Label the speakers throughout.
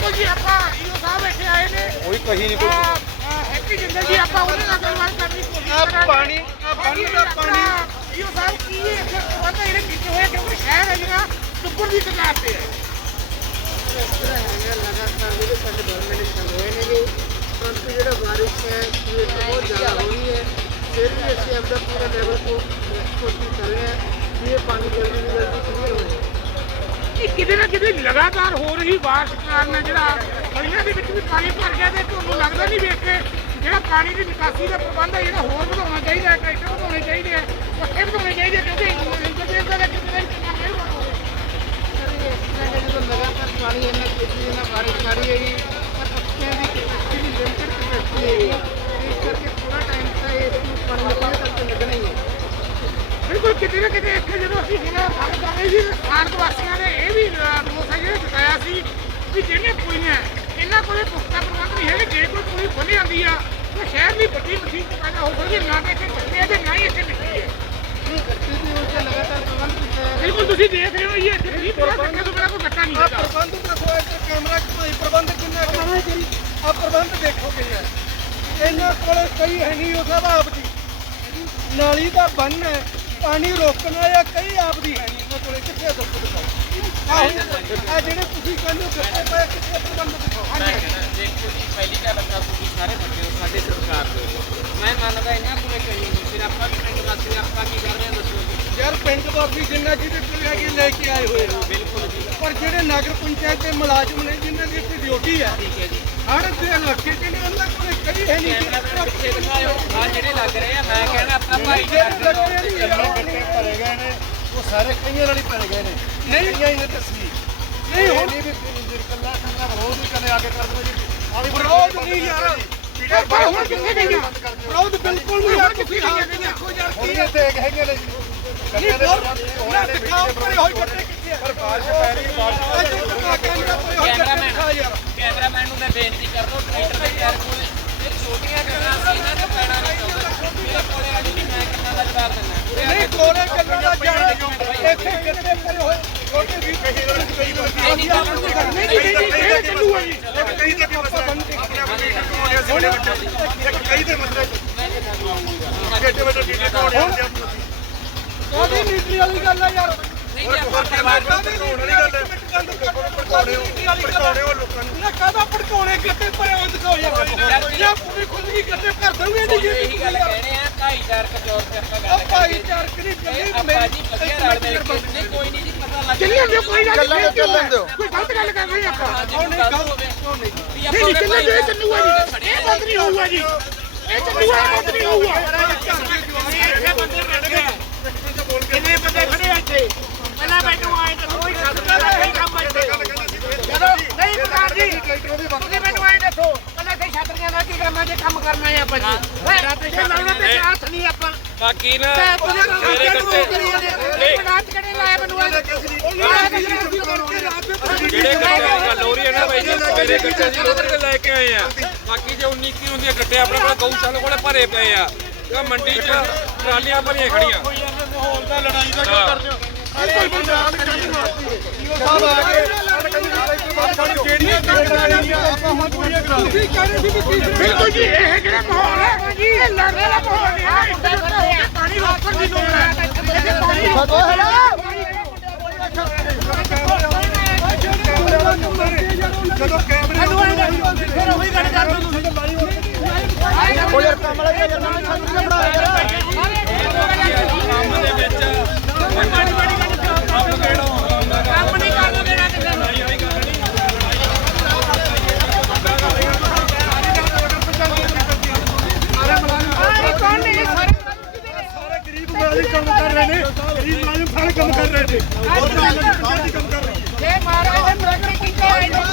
Speaker 1: बिल्कुल जी आप साहब ऐसे आए ने
Speaker 2: कोई कहीं नहीं कोई
Speaker 1: हैप्पी जिंदल जी आप गलबात करने की कोशिश कर
Speaker 2: पानी पानी का पानी
Speaker 1: साहब की प्रबंध ਜਿਹੜੇ ਕੀਤੇ ਹੋਏ ਕਿਉਂਕਿ ਸ਼ਹਿਰ ਹੈ ਜਿਹੜਾ ਟੁੱਕਰ ਦੀ ਕਤਾਰ ਤੇ ਹੈ
Speaker 3: ਇਸ ਤਰ੍ਹਾਂ ਹੈਗਾ ਲਗਾਤਾਰ ਜਿਹੜੇ ਸਾਡੇ ਗਵਰਨਮੈਂਟ ਚੱਲ ਰਹੇ ਨੇ ਜੀ ਪਰੰਤੂ ਜਿਹੜਾ ਬਾਰਿਸ਼ ਹੈ ਇਹ ਬਹੁਤ ਜ਼ਿਆਦਾ ਹੋ ਰਹੀ ਹੈ ਫਿਰ ਵੀ ਅਸੀਂ ਆਪਦਾ ਪੂਰਾ ਲੈਵਲ को कोशिश कर रहे हैं कि ये पानी जल्दी से जल्दी क्लियर हो जाए
Speaker 1: ਕਿ ਕਿਤੇ ਨਾ ਕਿਤੇ ਲਗਾਤਾਰ ਹੋ ਰਹੀ ਬਾਰਿਸ਼ ਕਾਰਨ ਜਿਹੜਾ ਗਲੀਆਂ ਦੇ ਵਿੱਚ ਵੀ ਪਾਣੀ ਭਰ ਗਿਆ ਤੇ ਤੁਹਾਨੂੰ ਲੱਗਦਾ ਨਹੀਂ ਵੇਖ ਕੇ ਜਿਹੜਾ ਪਾਣੀ ਦੀ ਨਿਕਾਸੀ ਦਾ ਪ੍ਰਬੰਧ ਹੈ ਜਿਹੜਾ ਹੋਰ ਵਧਾਉਣਾ ਚਾਹੀਦਾ ਹੈ ਟਰੈਕਟਰ ਵਧਾਉਣੇ ਚਾਹੀਦੇ ਆ ਪੱਖੇ ਵਧਾਉਣੇ ਚਾਹੀਦੇ ਕਿਉਂਕਿ ਇੰਟਰਨੈਟ ਦਾ ਕਿਤੇ ਨਾ ਕਿੰਨਾ ਮਿਹਰਬਾਨ ਹੋਵੇ
Speaker 3: सर ये इस तरह का जो लगातार पानी है ना तेजी ना बारिश आ रही है जी और पक्षियों की कैपेसिटी भी लिमिटेड कैपेसिटी है जी इस करके पूरा टाइम का ये पानी निकल करके लगना ही है
Speaker 1: ਬਿਲਕੁਲ ਕਿਤੇ ਨਾ ਕਿਤੇ ਇੱਥੇ ਜਦੋਂ ਅਸੀਂ ਹੁਣ ਗੱਲ ਕਰ ਰਹੇ ਸੀ ਸਥਾਨਕ ਵਾਸੀਆਂ ਨੇ ਇਹ ਵੀ ਰੋਸ ਜਿਹੜਾ ਜਤਾਇਆ ਸੀ ਵੀ ਜਿਹੜੀਆਂ ਕੁੜੀਆਂ ਇਹਨਾਂ ਕੋਲੇ ਪੁਖਤਾ ਪ੍ਰਬੰਧ ਨਹੀਂ ਹੈਗੇ ਜੇ ਕੋਈ ਕੁੜੀ ਖੁੱਲ੍ਹ ਜਾਂਦੀ ਆ ਤਾਂ ਸ਼ਹਿਰ ਦੀ ਵੱਡੀ ਮਸੀਤ ਪੈਦਾ ਹੋ ਸਕਦੀ ਹੈ ਨਾ ਤਾਂ ਇੱਥੇ ਬੱਚੇ ਹੈ ਤੇ ਨਾ ਹੀ ਇੱਥੇ ਮਿੱਟੀ ਹੈ
Speaker 3: नहीं करती थी उनसे लगातार प्रबंध भी किया है
Speaker 1: ਬਿਲਕੁਲ ਤੁਸੀਂ ਦੇਖ ਰਹੇ ਹੋ ਜੀ ਇੱਥੇ 20 ਕੱਟੇ ਤੋਂ ਬਿਨਾਂ ਕੋਈ ਕੱਟਾ ਨਹੀਂ ਹੈਗਾ
Speaker 2: ਪ੍ਰਬੰਧ ਦੇਖੋ ਇੱਧਰ ਕੈਮਰਾ ਕੋਈ ਪ੍ਰਬੰਧ ਕਿੰਨਾ ਕਰਨਾ ਤੇਰੀ ਆ ਪ੍ਰਬੰਧ ਦੇਖੋਗੇ ਯਾਰ ਇਹਨਾਂ ਕੋਲ ਕਈ ਹੈ ਨਹੀਂ ਉਹ ਸਭ ਆਪ ਦੀ ਨਾਲੀ ਦਾ ਬੰਨ ਹੈ ਪਾਣੀ ਰੋਕਣ ਵਾਲਾ ਕਈ ਆਪ ਦੀ ਹੈ ਨਹੀਂ ਇਹਨਾਂ ਕੋਲ ਕਿੱਥੇ ਦੱਸੋ ਦਿਖਾਓ ਆ ਜਿਹੜੇ ਤੁਸੀਂ ਕਹਿੰਦੇ ਹੋ ਕਿੱਥੇ ਪਏ ਕਿੱਥੇ ਪ੍ਰਬੰਧ ਦਿਖਾਓ
Speaker 4: ਮੈਂ ਕਹਿੰਦਾ ਦੇਖੋ ਜੀ ਪਹਿਲੀ ਗੱਲ ਤਾਂ ਤੁਸੀਂ ਸਾਰੇ ਬੱਚੇ ਹੋ ਸਾਡੇ ਸਰਕਾਰ ਦੇ ਮੈਂ ਮੰਨਦਾ ਇਹਨਾਂ ਕੋਲੇ ਕਹੀ ਨਹੀਂ ਫਿਰ ਆਪਾਂ ਵੀ ਪਿੰਡ ਵਾਸੀ ਆਪਾਂ ਕੀ ਕਰ ਰਹੇ ਹਾਂ ਦੱਸੋ ਜੀ
Speaker 2: ਯਾਰ ਪਿੰਡ ਵਾਸੀ ਜਿੰਨਾ ਜਿਹਦੇ ਕੋਲ ਹੈਗੇ ਲੈ ਕੇ ਆਏ ਹੋਏ ਹੋ
Speaker 4: ਬਿਲਕੁਲ ਜੀ
Speaker 2: ਪਰ ਜਿਹੜੇ ਨਗਰ ਪੰਚਾਇਤ ਦੇ ਮੁਲਾਜ਼ਮ ਨੇ ਜਿਨ੍ਹਾਂ ਦੀ ਇੱਥੇ ਡਿਊਟੀ ਹੈ
Speaker 4: ਠੀਕ ਹੈ ਜੀ
Speaker 2: ਹਰ ਦੇ ਇਲਾਕੇ ਚ ਨੇ ਉਹਨਾਂ ਕੋਲ ਕਈ ਹੈ ਨਹੀਂ
Speaker 4: ਕੈਮਰਾ ਪਿੱਛੇ ਦਿਖਾਓ ਆ ਜਿਹੜੇ ਲੱਗ ਰਹੇ ਆ ਮੈਂ ਕਹਿੰਦਾ ਆਪਾਂ ਭਾਈ
Speaker 2: ਭਰੇ ਗਏ ਨੇ ਉਹ ਸਾਰੇ ਕਈਆਂ ਨਾਲ ਹੀ ਭਰੇ ਗਏ ਨੇ ਨਹੀਂ ਕਈਆਂ ਹੀ ਤਸਵੀਰ ਨਹੀਂ ਹੁਣ ਵੀ ਕੱਲਾ ਕੱਲਾ ਵਿਰੋਧ ਵੀ ਕਦੇ ਆ ਕੇ ਕਰ ਦੋ ਜੀ ਆ ਵੀ ਵਿਰੋਧ ਨਹੀਂ ਯਾਰ
Speaker 1: ਪਰ ਹੁਣ ਕਿੱਥੇ ਗਈਆਂ
Speaker 2: ਵਿਰੋਧ ਬਿਲਕੁਲ ਨਹੀਂ ਯਾਰ ਤੁਸੀਂ ਦੇਖੋ ਯਾਰ ਕੀ ਦੇਖ ਹੈਗੇ ਨੇ ਜੀ ਨਾ ਦਿਖਾਓ ਪਰੇ ਹੋਈ ਕੱਟੇ ਕਿੱਥੇ ਪਰ ਬਾਰਿਸ਼ ਪੈ ਰਹੀ ਬਾਰਿਸ਼
Speaker 4: ਕੈਮਰਾਮੈਨ ਨੂੰ ਮੈਂ ਬੇਨਤੀ ਕਰਦਾ ਟਰੈਕਟਰ ਦੇ ਟਾਇਰ ਕੋਲ ਇਹ ਛੋਟੀਆਂ ਗੱਲਾਂ ਸੀ ਇਹਨਾਂ ਤੋਂ ਪੈਣਾ ਨਹੀਂ ਚਾਹੁੰਦਾ ਮੇਰੇ ਕੋਲੇ ਅੱਜ ਵੀ ਮੈਂ ਕਿੰਨਾ ਦਾ ਜਵਾਬ ਦਿੰਦਾ
Speaker 2: ਨਹੀਂ ਕੋਲੇ ਗੱਲਾਂ ਦਾ ਜਾਣਾ ਇੱਥੇ ਕਿੱਥੇ ਪਰੇ ਹੋਏ ਛੋਟੇ ਵੀ ਕਹੀ ਰਹੇ ਕਈ
Speaker 1: ਨਹੀਂ ਚੱਲੂਗਾ ਜੀ
Speaker 2: ਕਈ ਦੇ ਆਪਾਂ ਬੰਦ ਆਪਣੇ ਆਪਣੇ ਬੱਚੇ ਕਈ ਦੇ ਮਤਲਬ ਛੋਟੇ ਵੱਡੇ ਡੀਟੇ ਕੋੜੇ ਉਹਦੀ ਨੀਤੀ ਵਾਲੀ ਗੱਲ ਆ ਯਾਰ
Speaker 4: ਨਹੀਂ ਜੀ ਆਪਾਂ ਪਰਿਵਾਰ
Speaker 2: ਭੜਕਾਉਣੇ ਹੋ ਲੋਕਾਂ ਨੂੰ ਕਾਹਦਾ ਭੜਕਾਉਣੇ ਕਿੱਥੇ ਪਰੇ ਹੋ ਦਿਖਾਓ ਯਾਰ ਜਾਂ ਪੂਰੀ ਖੁੱਲ ਗਈ ਕਿੱਥੇ ਕਰ ਦਊਗੇ
Speaker 4: ਤੁਹਾਨੂੰ ਇਹੀ ਗੱਲ ਕਹਿਣੇ ਆ ਭਾਈਚਾਰਕ ਤੌਰ ਤੇ ਆਪਾਂ ਗੱਲ ਕਰਦੇ
Speaker 2: ਭਾਈਚਾਰਕ ਨਹੀਂ
Speaker 4: ਆਪਾਂ ਜੀ ਵਧੀਆ ਰਲ ਮਿਲ ਕੇ ਨਹੀਂ ਕੋਈ ਨਹੀਂ ਜੀ ਪਤਾ ਲੱਗ
Speaker 1: ਚੱਲੀ ਜਾਂਦੇ ਕੋਈ ਗੱਲ
Speaker 2: ਚੱਲਣ ਦਿਓ
Speaker 1: ਕੋਈ ਗਲਤ ਗੱਲ ਕਰ ਰਹੇ ਆਪਾਂ
Speaker 4: ਨਹੀਂ
Speaker 1: ਨਹੀਂ ਚੱਲਣ ਦਿਓ ਚੱਲੂਗਾ ਜੀ ਇਹ ਬੰਦ ਨਹੀਂ ਹੋਊਗਾ ਜੀ ਇਹ ਚੱਲੂਗਾ ਇਹ ਬੰਦ ਨਹੀਂ ਹੋਊਗਾ ਇਹ ਬੰਦੇ ਖੜ ਗਏ ਕਿੰਨੇ ਬੰਦੇ ਖੜੇ ਆ ਇੱਥੇ ਪਹਿਲਾਂ ਮੈਨੂੰ ਆਏ ਤਾਂ ਕੋਈ ਖੜਦਾ ਨਹੀਂ ਕੰਮ ਇੱਥੇ ਚਲੋ ਨਹੀਂ ਪ੍ਰਧਾਨ ਜੀ ਤੁਸੀਂ ਮੈਨੂੰ ਆਏ ਦੱਸੋ ਪਹਿਲਾਂ ਤੇ ਛਾਤਰੀਆਂ ਦਾ ਕੀ ਕਰਨਾ ਜੇ ਕੰਮ ਕਰਨਾ ਹੈ ਆਪਾਂ ਜੀ ਇਹ ਲਾਉਣਾ ਤੇ ਹੱਥ ਨਹੀਂ ਆਪਾਂ
Speaker 4: ਬਾਕੀ ਨਾ
Speaker 1: ਮੇਰੇ ਰਾਤ ਕਿਹੜੇ ਲਾਇਆ ਮੈਨੂੰ
Speaker 4: ਜਿਹੜੇ ਗੱਟੇ ਗੱਲ ਹੋ ਰਹੀ ਹੈ ਨਾ ਬਾਈ ਜੀ ਮੇਰੇ ਗੱਟੇ ਜੀ ਉਧਰ ਲੈ ਕੇ ਆਏ ਆ ਬਾਕੀ ਜੇ 19 ਕੀ ਹੁੰਦੀਆਂ ਗੱਟੇ ਆਪਣੇ ਕੋਲ ਗਊਸ਼ਾਲਾ ਕੋਲੇ ਭਰੇ ਪਏ ਆ ਤਾਂ ਮੰਡੀ 'ਚ ਟਰਾਲੀਆਂ ਭਰੀਆਂ ਖੜੀਆਂ
Speaker 2: ਮਾਹੌਲ ਦਾ ਲੜਾਈ ਦਾ ਕਿਉਂ ਕਰਦੇ ਹੋ
Speaker 1: ਬਿਲਕੁਲ ਜੀ ਇਹ ਜਿਹੜਾ ਮਾਹੌਲ ਹੈ ਇਹ ਲੜਨ ਵਾਲਾ ਮਾਹੌਲ ਨਹੀਂ ਹੈ ਪਾਣੀ ਰੋਕਣ ਦੀ ਲੋੜ ਹੈ ਇੱਥੇ ਪਾਣੀ
Speaker 2: ਜਦੋਂ ਕੈਮਰੇ
Speaker 1: ਫਿਰ ਉਹੀ ਗੱਲ ਕਰਦੇ ਤੁਸੀਂ
Speaker 2: ਉਹ ਯਾਰ ਕੰਮ ਵਾਲਾ ਯਾਰ ਸਾਨੂੰ ਕਿਉਂ ਬਣਾਇਆ
Speaker 4: ਕੰਮ ਦੇ ਵਿੱਚ
Speaker 1: ਕੰਮ ਨਹੀਂ ਕਰਨ ਦੇਣਾ ਕਿਸੇ ਨੂੰ ਕੌਣ ਨਹੀਂ
Speaker 2: ਸਾਰੇ ਗਰੀਬ ਮੁਲਾਜ਼ਮ ਕੰਮ ਕਰ ਰਹੇ ਨੇ ਗਰੀਬ ਮੁਲਾਜ਼ਮ ਸਾਰੇ ਕੰਮ ਕਰ ਰਹੇ ਨੇ ਕੰਮ ਕਰ ਰਹੇ ਨੇ
Speaker 1: ਜੇ ਮਹਾਰਾਜ ਨੇ ਮੁਰਗੜੀ ਕੀਤਾ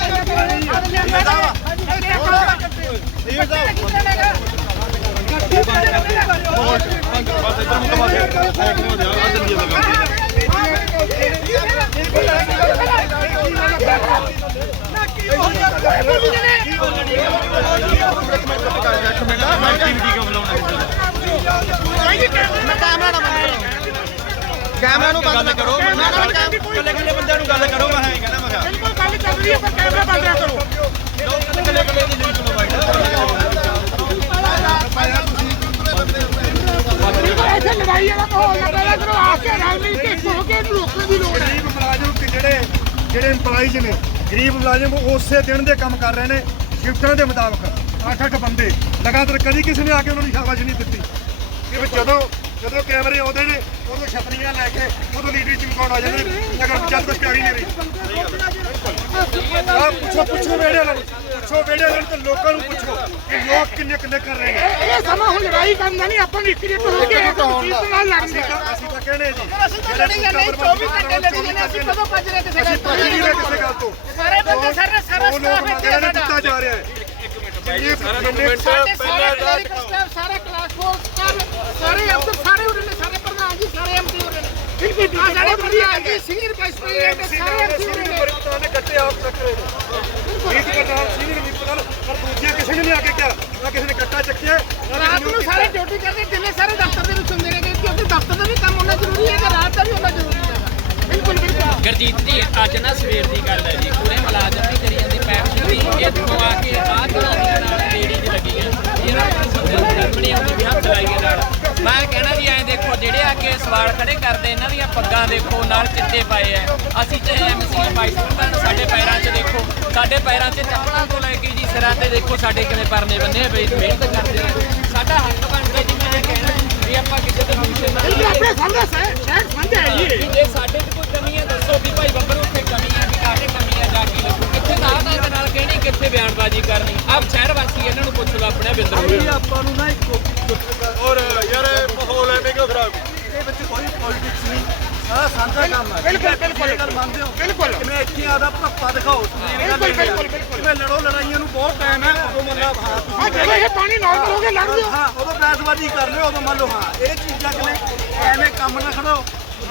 Speaker 2: ਕੈਮਰਾ ਨੂੰ ਬੰਦ ਕਰੋ ਕੱਲੇ ਕੱਲੇ ਬੰਦਿਆਂ ਨੂੰ ਗੱਲ ਕਰੋ ਮੈਂ ਕਹਿੰਦਾ ਮੈਂ
Speaker 1: ਬਿਲਕੁਲ ਗੱਲ ਚੱਲ ਰਹੀ ਹੈ ਪਰ ਕੈਮਰਾ ਬੰਦ ਕਰੋ
Speaker 2: ਜਿਹੜੇ EMPLOYEES ਨੇ ਗਰੀਬ ਮੁਲਾਜ਼ਮ ਉਸੇ ਦਿਨ ਦੇ ਕੰਮ ਕਰ ਰਹੇ ਨੇ ਸ਼ਿਫਟਾਂ ਦੇ ਮੁਤਾਬਕ 8-8 ਬੰਦੇ ਲਗਾਤਾਰ। ਕਦੀ ਕਿਸੇ ਨੇ ਆ ਕੇ ਉਹਨਾਂ ਨੂੰ ਸ਼ਾਬਾਸ਼ ਨਹੀਂ ਦਿੱਤੀ ਕਿ ਜਦੋਂ ਕੈਮਰੇ ਆਉਂਦੇ ਨੇ ਉਦੋਂ ਛਤਰੀਆਂ ਲੈ ਕੇ ਉਦੋਂ ਲੀਡਰ ਚਮਕਾਉਣ ਆ ਜਾਂਦੇ ਨੇ ਅਗਰ ਜਦ ਕੁਛ ਪਿਆਰੀ ਨਹੀਂ ਰਹੀ। ਪੁੱਛੋ ਵੇੜੇ ਵਾਲਿਆਂ ਨੂੰ ਤੇ ਲੋਕਾਂ ਨੂੰ ਪੁੱਛੋ ਕਿ ਲੋਕ ਕਿੰਨੇ ਕਰ ਰਹੇ ਨੇ।
Speaker 1: ਇਹ ਸਮਾਂ ਹੁਣ ਲੜਾਈ ਕਰਨ ਦਾ ਨਹੀਂ, ਆਪਾਂ ਨੂੰ ਇਕਜੁੱਟ ਹੋ ਕੇ ਇੱਕ ਚੀਜ਼ ਨਾਲ ਲੜਨਾ।
Speaker 2: ਅਸੀਂ ਤਾਂ ਕਹਿੰਦੇ ਜੀ
Speaker 1: ਅਸੀਂ ਤਾਂ ਲੜੀ ਜਾਂਦੇ 24 ਘੰਟੇ ਲੱਗੀ ਜਾਂਦੇ, ਅਸੀਂ ਕਦੋਂ ਭੱਜ ਰਹੇ ਕਿਸੇ ਗੱਲ ਤੋਂ? ਸਾਰੇ ਬੰਦੇ ਸਾਰਾ ਸਟਾਫ ਇੱਥੇ ਸਾਡਾ
Speaker 2: ਦਿੱਤਾ ਜਾ ਰਿਹਾ ਹੈ।
Speaker 4: ਸਾਰਾ ਡਾਕੂਮੈਂਟ
Speaker 1: ਸਾਡੇ ਸਾਰੇ ਕਲੈਰੀਕਲ ਸਟਾਫ, ਸਾਰੇ ਕਲਾਸ ਫੋਰਸ ਸਟਾਫ, ਸਾਰੇ ਅਫਸਰ ਸਾਰੇ ਉਰੇ ਨੇ, ਸਾਰੇ ਪ੍ਰਧਾਨ ਜੀ, ਸਾਰੇ ਐਮਪੀ ਉਰੇ ਨੇ। ਬਿਲਕੁਲ ਸਾਡੇ ਪ੍ਰਧਾਨ ਜੀ, ਸੀਨੀਅਰ ਵਾਈਸ ਪ੍ਰੈਜ਼ੀਡੈਂਟ, ਸਾਰੇ ਐਮਪੀ ਉਰੇ ਨੇ।
Speaker 2: ਨੇ ਕੱਟੇ ਆਪ ਚੱਕਰੇ ਪਰ ਦੂਜੇ ਕਿਸੇ ਨੇ ਨਹੀਂ ਆ ਕੇ ਕਿਹਾ ਨਾ ਕਿਸੇ ਨੇ ਕੱਟਾ ਚੱਕਿਆ
Speaker 1: ਰਾਤ ਨੂੰ ਸਾਰੇ ਡਿਊਟੀ ਕਰਦੇ, ਦਿਨੇ ਸਾਰੇ ਦਫ਼ਤਰ ਦੇ ਵਿੱਚ ਹੁੰਦੇ ਨੇ, ਕਿਉਂਕਿ ਦਫ਼ਤਰ ਦਾ ਵੀ ਕੰਮ ਹੋਣਾ ਜ਼ਰੂਰੀ ਹੈ ਤੇ ਰਾਤ ਦਾ ਵੀ ਹੋਣਾ ਜ਼ਰੂਰੀ ਹੈ। ਬਿਲਕੁਲ
Speaker 5: ਗੁਰਜੀਤ ਜੀ, ਅੱਜ ਨਾ ਸਵੇਰ ਦੀ ਗੱਲ ਹੈ ਜੀ, ਪੂਰੇ ਮੁਲਾਜ਼ਮ ਵੀ ਕਰੀ ਜਾਂਦੇ ਪੈਪ ਦੀ ਇਹ ਤੋਂ ਆ ਕੇ ਆਹ ਤਰ੍ਹਾਂ ਦੇ ਨਾਲ ਲੇਡੀ 'ਚ ਲੱਗੀ ਹੈ। ਇਹਨਾਂ ਸ਼ਰਮ ਨਹੀਂ ਆਉਂਦੀ ਵੀ ਹੱਥ ਲਾਈਏ ਨਾਲ। ਮੈਂ ਕਹਿਣਾ ਜੀ ਐਂ ਦੇਖੋ, ਜਿਹੜੇ ਆ ਕੇ ਸਵਾਲ ਖੜੇ ਕਰਦੇ ਇਹਨਾਂ ਦੀਆਂ ਪੱਗਾਂ ਦੇਖੋ ਨਾਲ ਚਿੱਟੇ ਪਾਏ ਐ। ਅਸੀਂ ਚਾਹੇ ਐਮਸੀ ਵਾਈਸ ਪ੍ਰਧਾਨ, ਸਾਡੇ ਪੈਰਾਂ 'ਚ ਦੇਖੋ, ਸਾਡੇ ਪੈਰਾਂ 'ਚ ਚੱਪਲਾਂ ਤੋਂ ਲੈ ਕੇ ਜੀ ਸਿਰਾਂ ਤੇ ਦੇਖੋ ਸਾਡੇ ਕਿਵੇਂ ਪਰਨੇ ਬੰਨੇ ਆ, ਮਿਹਨਤ ਕਰਦੇ ਆ। ਸਾਡਾ ਹੱਕ ਬਣਦਾ ਜੀ, ਮੈਂ ਕਹਿਣਾ ਵੀ ਆਪਾਂ ਕਿਸੇ ਦੇ ਦੂਸ਼ਣ ਨਾਲ
Speaker 1: ਆਪਣੇ ਸਾਹਮਣੇ ਸ਼ਹਿਰ ਸਾਂਝਾ ਹੈ ਜੀ।
Speaker 5: ਜੇ ਸਾਡੇ 'ਚ ਕੋਈ ਕਮੀ ਹੈ ਦੱਸੋ ਵੀ ਭਾਈ ਬੱਬਰ ਉੱਥੇ ਕਮੀ ਹੈ, ਵੀ ਕਾਹਦੇ ਕਮੀ ਹੈ, ਜਾ ਕੇ ਦੇਖੋ ਕਿੱਥੇ ਦਾਅ ਦੇ ਨਾਲ ਕਹਿਣੀ, ਕਿੱਥੇ ਬਿਆਨਬਾਜ਼ੀ ਕਰਨੀ। ਆਪ ਸ਼ਹਿਰ ਵਾਸੀ ਇਹਨਾਂ ਨੂੰ ਪੁੱਛ ਲਓ ਆਪਣੇ ਬਿੰਦਰ
Speaker 2: ਆਪਾਂ ਨੂੰ ਨਾ ਔਰ ਯਾਰ ਮਾਹੌਲ ਐਵੇਂ ਕਿਉਂ ਖਰਾਬ? ਇਹਦੇ ਵਿੱਚ ਕੋਈ ਪੋਲਿਟਿਕਸ ਨਹੀਂ, ਸਾਰਾ ਸਾਂਝਾ ਕੰਮ ਹੈ।
Speaker 1: ਬਿਲਕੁਲ
Speaker 2: ਗੱਲ ਮੰਨਦੇ ਹੋ?
Speaker 1: ਬਿਲਕੁਲ
Speaker 2: ਕਿਵੇਂ ਇੱਥੇ ਆਦਾ ਭੱਪਾ ਦਿਖਾਓ।
Speaker 1: ਬਿਲਕੁਲ
Speaker 2: ਕਿਵੇਂ ਲੜੋ, ਲੜਾਈਆਂ ਨੂੰ ਬਹੁਤ ਟਾਈਮ ਹੈ। ਉਦੋਂ ਮਤਲਬ ਹਾਂ
Speaker 1: ਜਦੋਂ ਇਹ ਪਾਣੀ ਨਾਰਮਲ ਹੋ ਕੇ ਲੜ ਦਿਓ।
Speaker 2: ਹਾਂ ਉਦੋਂ ਬਹਿਸਬਾਜ਼ੀ ਕਰ ਲਿਓ, ਉਦੋਂ ਮੰਨ ਲਓ ਹਾਂ ਇਹ ਚੀਜ਼ਾਂ ਕਿਵੇਂ ਐਵੇਂ ਕੰਮ ਨਾ ਖੜੋ।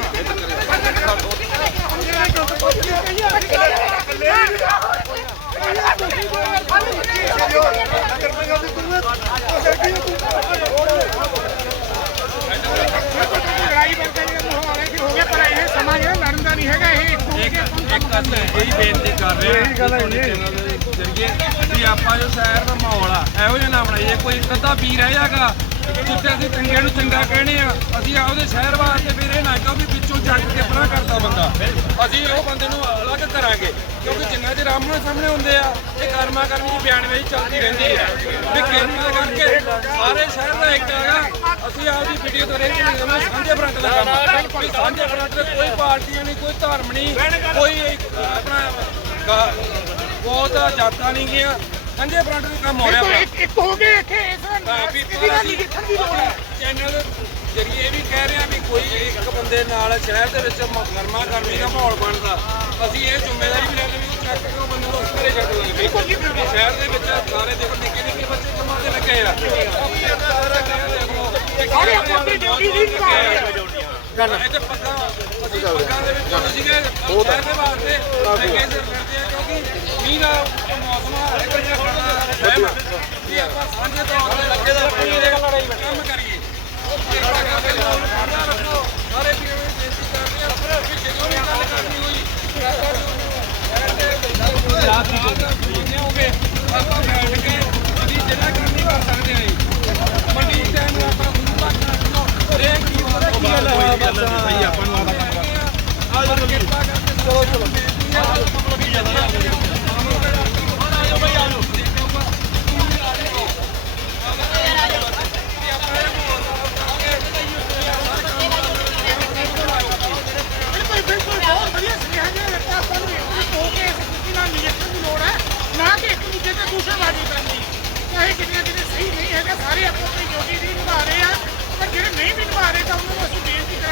Speaker 1: ਲੜਾਈ ਵਰਗਾ ਜਿਹੜਾ ਮਾਹੌਲ ਹੈ ਕਿ ਹੋ ਗਿਆ, ਪਰ ਇਹ ਸਮਾਂ ਜਿਹੜਾ ਲੜਨ ਦਾ ਨਹੀਂ ਹੈਗਾ। ਇਹ
Speaker 4: ਇੱਕ ਅਸੀਂ ਇਹੀ ਬੇਨਤੀ ਕਰ ਰਹੇ ਹਾਂ ਜਰੀਏ ਵੀ ਆਪਾਂ ਜੋ ਸ਼ਹਿਰ ਦਾ ਮਾਹੌਲ ਆ ਇਹੋ ਜਿਹਾ ਨਾ ਬਣਾਈਏ। ਕੋਈ ਇੱਕ ਅੱਧਾ ਪੀ ਰਹਿ ਜਾਗਾ ਜਿੱਥੇ ਅਸੀਂ ਚੰਗੇ ਨੂੰ ਚੰਗਾ ਕਹਿਣੇ ਆ, ਅਸੀਂ ਆਪਦੇ ਸ਼ਹਿਰ ਵਾਸਤੇ ਫਿਰ ਇਹ ਨਾ ਕਹੋ ਵੀ ਵਿੱਚੋਂ ਜੱਗ ਕੇ ਪਰਾਂ ਕਰਦਾ ਬੰਦਾ। ਅਸੀਂ ਉਹ ਬੰਦੇ ਨੂੰ ਅਲੱਗ ਕਰਾਂਗੇ, ਕਿਉਂਕਿ ਜਿੰਨਾ ਚਿਰ ਆਮਣੇ ਸਾਹਮਣੇ ਹੁੰਦੇ ਆ ਇਹ ਕਰਮਾ ਕਰਮੀ ਦੀ ਬਿਆਨਬਾਜ਼ੀ ਚੱਲਦੀ ਰਹਿੰਦੀ ਹੈ। ਵੀ ਕਿਰਪਾ ਕਰਕੇ ਸਾਰੇ ਸ਼ਹਿਰ ਦਾ ਇੱਕ ਹੈਗਾ, ਅਸੀਂ ਆਪਦੀ ਵੀਡੀਓ ਤੋਂ ਰਹਿ ਕੇ ਸਾਂਝੇ ਫਰੰਟ ਦਾ ਕੰਮ ਆ। ਵੀ ਸਾਂਝੇ ਫਰੰਟ ਤੇ ਕੋਈ ਪਾਰਟੀਆਂ ਨਹੀਂ, ਕੋਈ ਧਰਮ ਨਹੀਂ, ਕੋਈ ਆਪਣਾ ਬਹੁਤ ਜਾਤਾਂ ਨਹੀਂ ਗੀਆਂ, ਸਾਂਝੇ ਫਰੰਟ ਦਾ ਕੰਮ ਹੋ ਰਿਹਾ।
Speaker 1: ਇੱਕ ਹੋ ਗਏ ਇੱਥੇ ਇਸ
Speaker 4: ਅਸੀਂ ਚੈਨਲ ਜਰੀਏ ਇਹ ਵੀ ਕਹਿ ਰਹੇ ਹਾਂ ਵੀ ਕੋਈ ਇੱਕ ਬੰਦੇ ਨਾਲ ਸ਼ਹਿਰ ਦੇ ਵਿੱਚ ਗਰਮਾ ਗਰਮੀ ਦਾ ਮਾਹੌਲ ਬਣਦਾ, ਅਸੀਂ ਇਹ ਜ਼ਿੰਮੇਵਾਰੀ ਵੀ ਲੈਂਦੇ ਵੀ ਚੱਕ ਕੇ ਉਹ ਬੰਦੇ ਨੂੰ ਉਸ ਘਰੇ ਛੱਡ ਲਾਂਗੇ। ਸ਼ਹਿਰ ਦੇ ਵਿੱਚ ਸਾਰੇ ਦੇਖੋ ਨਿੱਕੇ ਨਿੱਕੇ ਬੱਚੇ ਕਮਾਉਂਦੇ ਲੱਗੇ ਆ,
Speaker 1: ਸਾਰੇ ਆਪਣੀ ਡਿਊਟੀ ਨਹੀਂ ਨਿਭਾ ਰਹੇ।
Speaker 4: ਇੱਥੇ ਪੱਗਾਂ ਅਸੀਂ ਪੱਗਾਂ ਦੇ ਵਿੱਚ ਹੁੰਦੇ ਸੀਗੇ ਸ਼ਹਿਰ ਦੇ ਵਾਸਤੇ ਲੱਗੇ ਸਿਰ ਕਰਦੇ ਆ, ਕਿਉਂਕਿ ਮੀਂਹ ਦਾ ਮੌਸਮ ਆ, ਹਰ ਇੱਕ ਟਾਈਮ ਵੀ ਆਪਾਂ ਸਾਂਝੇ ਤੌਰ ਤੇ ਲੱਗੇ ਦਾ ਕੰਮ ਕਰੀਏ। ਕਿਰਪਾ ਕਰਕੇ ਲੋਕ ਖੜ੍ਹਾ ਰੱਖੋ। ਸਾਰੇ ਵੀਰਾਂ ਨੂੰ ਬੇਨਤੀ ਕਰਦੇ ਆ ਵੀ ਜਦੋਂ ਵੀ ਗੱਲ ਕਰਨੀ ਹੋਈ ਹੋਗੇ ਆਪਾਂ ਬੈਠ ਕੇ ਅਸੀਂ ਜਿਹੜਾ ਕੰਮ ਨਹੀਂ ਕਰ ਸਕਦੇ ਆ ਮੰਡੀ ਟਾਈਮ ਆਪਾਂ ਗੁਰੂ ਘਰ ਹਰੇਕ ਕੀ ਪਤਾ ਕੀ ਗੱਲ ਹੈ ਸਹੀ ਆਪਾਂ ਨੂੰ ਆਦਾ ਕੰਮ ਆ ਜਦੋਂ ਕਿਰਪਾ ਕਰਕੇ ਚਲੋ
Speaker 1: ਬਿਲਕੁਲ ਬਹੁਤ ਵਧੀਆ ਸੁਨੇਹਾ ਜਿਹਾ ਦਿੱਤਾ ਆਪਾਂ ਨੂੰ। ਹੋ ਕੇ ਇਸ ਸਥਿਤੀ ਨਾਲ ਨਿਜਟਣ ਦੀ ਲੋੜ ਹੈ, ਨਾ ਕਿ ਇੱਕ ਦੂਜੇ ਤੇ ਦੂਸ਼ਣਬਾਜ਼ੀ ਕਰਨੀ। ਚਾਹੇ ਕਿਤੇ ਨਾ ਕਿਤੇ ਸਹੀ ਨਹੀਂ ਹੈਗਾ, ਸਾਰੇ ਆਪੋ ਆਪਣੀ ਡਿਊਟੀ ਦੀ ਨਿਭਾ ਰਹੇ ਆ, ਪਰ ਜਿਹੜੇ ਨਹੀਂ ਵੀ ਨਿਭਾ ਰਹੇ ਤਾਂ ਉਹਨਾਂ ਨੂੰ ਅਸੀਂ ਬੇਨਤੀ